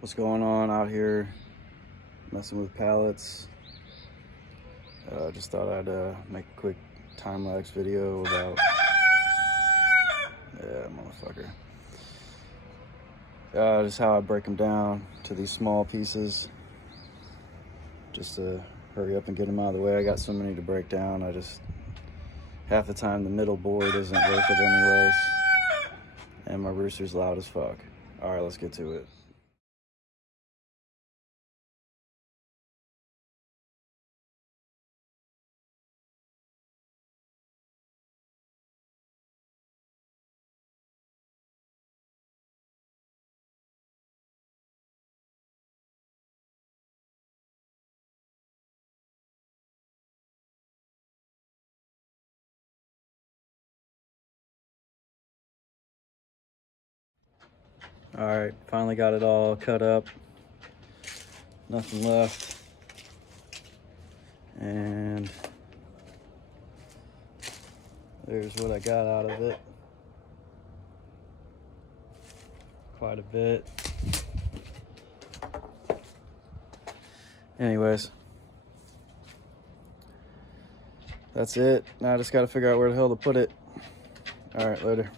What's going on out here? Messing with pallets. Just thought I'd make a quick time-lapse video about motherfucker. Just how I break them down to these small pieces, just to hurry up and get them out of the way. I got so many to break down. Half the time the middle board isn't worth it anyways, and my rooster's loud as fuck. All right, let's get to it. All right, finally got it all cut up. Nothing left. And there's what I got out of it. Quite a bit. Anyways, that's it. Now I just got to figure out where the hell to put it. All right, later.